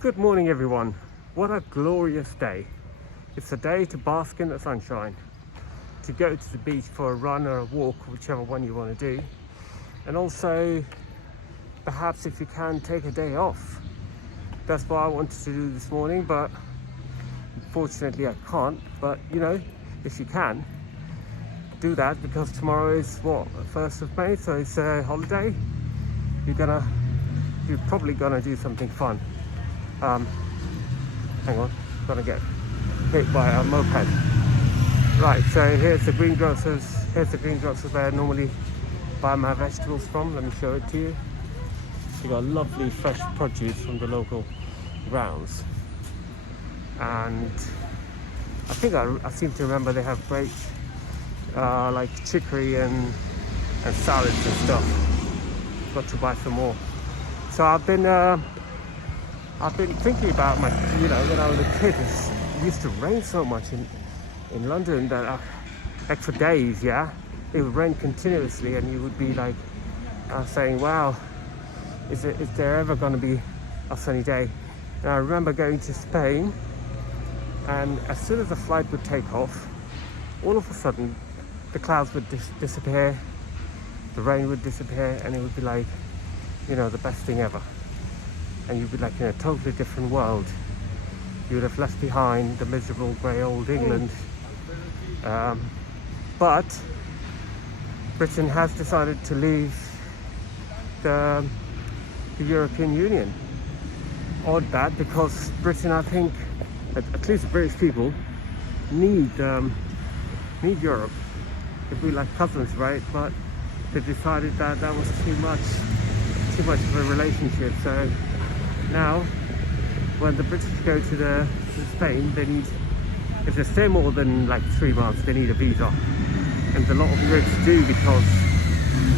Good morning everyone. What a glorious day. It's a day to bask in the sunshine, to go to the beach for a run or a walk, whichever one you want to do, and also perhaps if you can take a day off. That's what I wanted to do this morning, but unfortunately I can't. But if you can do that, because tomorrow is what, 1st of May, so it's a holiday. You're probably gonna do something fun. Hang on, gonna get hit by a moped. Right, so here's the greengrocers. Here's the greengrocers where I normally buy my vegetables from. Let me show it to you. You got lovely fresh produce from the local grounds, and I think I seem to remember they have great like chicory and salads and stuff. Got to buy some more. So I've been thinking about when I was a kid, it used to rain so much in London that like for days, it would rain continuously, and you would be like saying, wow, is there ever going to be a sunny day? And I remember going to Spain, and as soon as the flight would take off, all of a sudden the clouds would disappear, the rain would disappear, and it would be like, the best thing ever. And you'd be like in a totally different world. You would have left behind the miserable grey old England. But Britain has decided to leave the European Union. Odd that, because Britain, I think, at least the British people, need Europe. It'd be like cousins, right? But they decided that was too much of a relationship. So now, when the British go to Spain, they need, if they stay more than like 3 months, they need a visa. And a lot of Brits do, because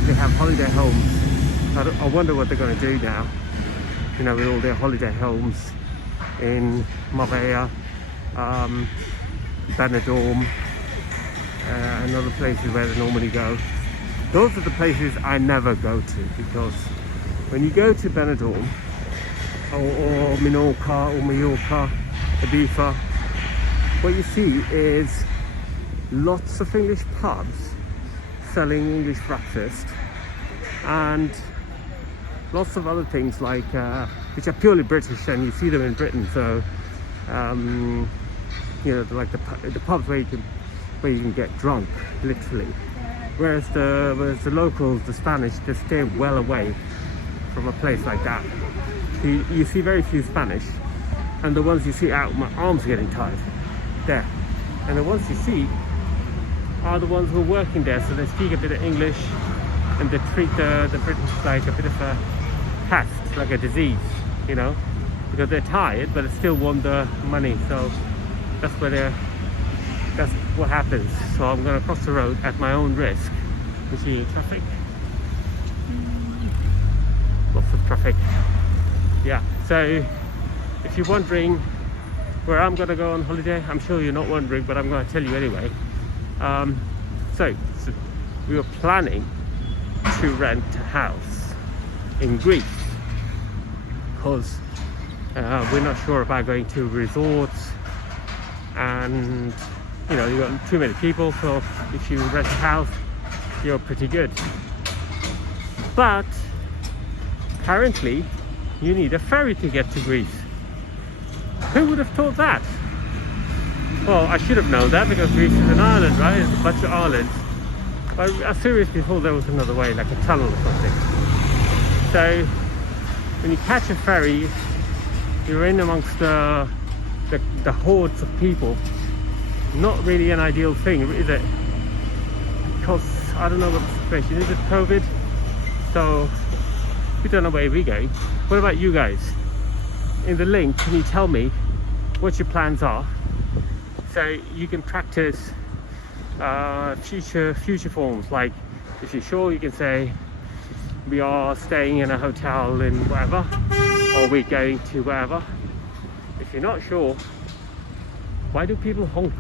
they have holiday homes. I wonder what they're going to do now, with all their holiday homes in Marbella, Benidorm, and other places where they normally go. Those are the places I never go to, because when you go to Benidorm, or Mallorca, Ibiza, what you see is lots of English pubs selling English breakfast, and lots of other things like which are purely British, and you see them in Britain. So like the pubs where you can get drunk, literally. Whereas the locals, the Spanish, they stay well away from a place like that. You see very few Spanish, and the ones you see out, my arms are getting tired there. And the ones you see are the ones who are working there, so they speak a bit of English, and they treat the British like a bit of a pest, like a disease, because they're tired, but they still want the money. So that's what happens. So I'm going to cross the road at my own risk. You see traffic, lots of traffic. So if you're wondering where I'm going to go on holiday, I'm sure you're not wondering, but I'm going to tell you anyway. So we were planning to rent a house in Greece, because we're not sure about going to resorts, and you've got too many people, so if you rent a house, you're pretty good. But apparently you need a ferry to get to Greece. Who would have thought that? Well, I should have known that, because Greece is an island, right? It's a bunch of islands. But I seriously thought there was another way, like a tunnel or something. So when you catch a ferry, you're in amongst the hordes of people. Not really an ideal thing, is it? Because I don't know what the situation is with COVID, so we don't know where we're going. What about you guys? In the link, can you tell me what your plans are, so you can practice future forms? Like, if you're sure, you can say we are staying in a hotel in whatever, or we're going to wherever. If you're not sure, why do people honk?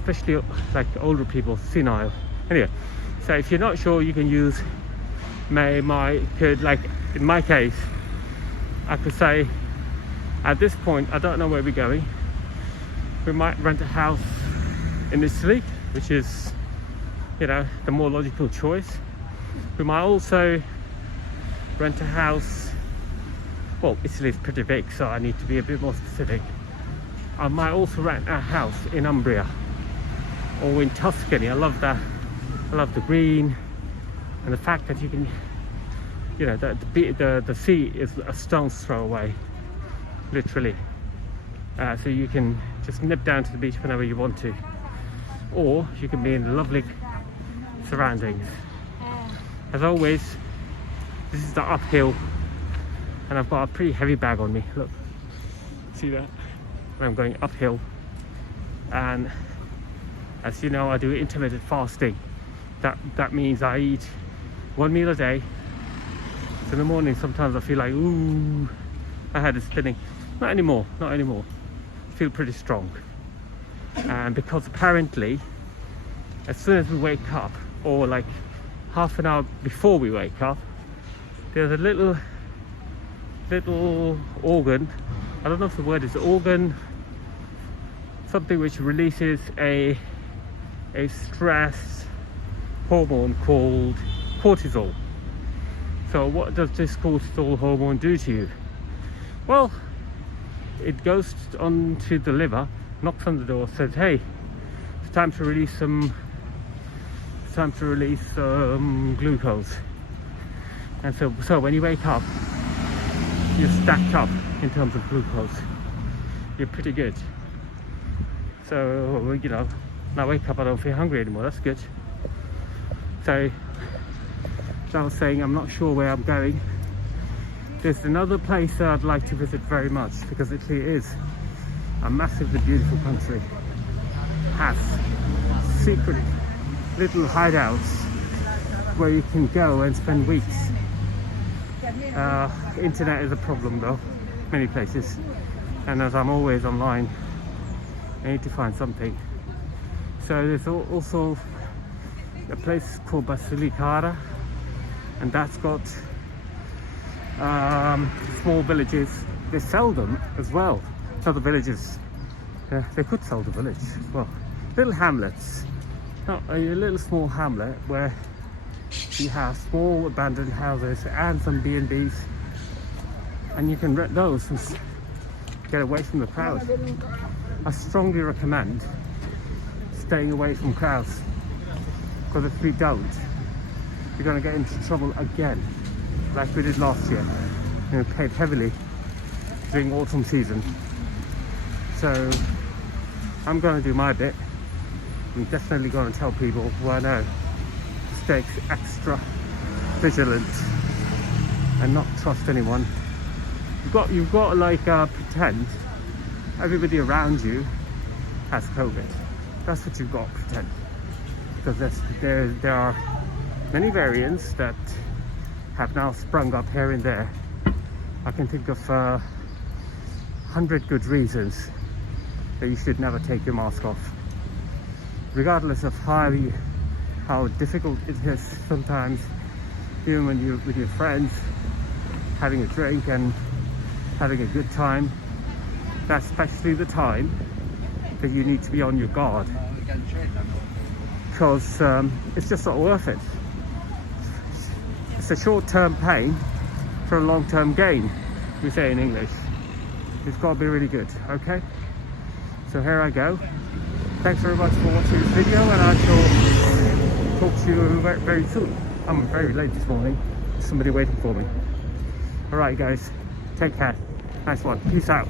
Especially like older people, senile. Anyway, so if you're not sure, you can use like in my case, I could say At this point, I don't know where we're going. We might rent a house in Italy, which is, you know, the more logical choice. We might also rent a house. Well, Italy is pretty big, so I need to be a bit more specific. I might also rent a house in Umbria or in Tuscany. I love that. I love the green and the fact that you can, you know, the sea is a stone's throw away, literally. So you can just nip down to the beach whenever you want to, or you can be in lovely surroundings. As always, this is the uphill, and I've got a pretty heavy bag on me. Look, see that? I'm going uphill, and as you know, I do intermittent fasting. That means I eat one meal a day. So in the morning, sometimes I feel like, ooh, my head is spinning. Not anymore, not anymore. I feel pretty strong. And because apparently, as soon as we wake up, or like half an hour before we wake up, there's a little organ, I don't know if the word is organ, something which releases a stress hormone called cortisol. So what does this cortisol hormone do to you? Well, it goes onto the liver, knocks on the door, says, hey, it's time to release some glucose. And so when you wake up, you're stacked up in terms of glucose. You're pretty good. So, you know, when I wake up, I don't feel hungry anymore. That's good. So, as I was saying, I'm not sure where I'm going. There's another place that I'd like to visit very much, because Italy is a massively beautiful country. Has secret little hideouts where you can go and spend weeks. Internet is a problem though, many places, and as I'm always online, I need to find something. So there's also a place called Basilicata, and that's got small villages. They sell them as well. So the villages, they could sell the village as well. Little hamlets, not a little small hamlet where you have small abandoned houses and some B&Bs, and you can rent those and get away from the crowd. I strongly recommend staying away from crowds, because if we don't, we're going to get into trouble again, like we did last year. We paid heavily during autumn season. So I'm going to do my bit. I'm definitely going to tell people who I know to stay extra vigilant and not trust anyone. You've got to like pretend everybody around you has COVID. That's what you've got to pretend, because there are many variants that have now sprung up here and there. I can think of 100 good reasons that you should never take your mask off, regardless of how difficult it is sometimes, even when you're with your friends having a drink and having a good time. That's especially the time that you need to be on your guard, because it's just not worth it. It's a short-term pain for a long-term gain, we say in English. It's got to be really good, okay? So here I go. Thanks very much for watching this video, and I shall talk to you very, very soon. I'm very late this morning. There's somebody waiting for me. Alright guys, take care. Nice one. Peace out.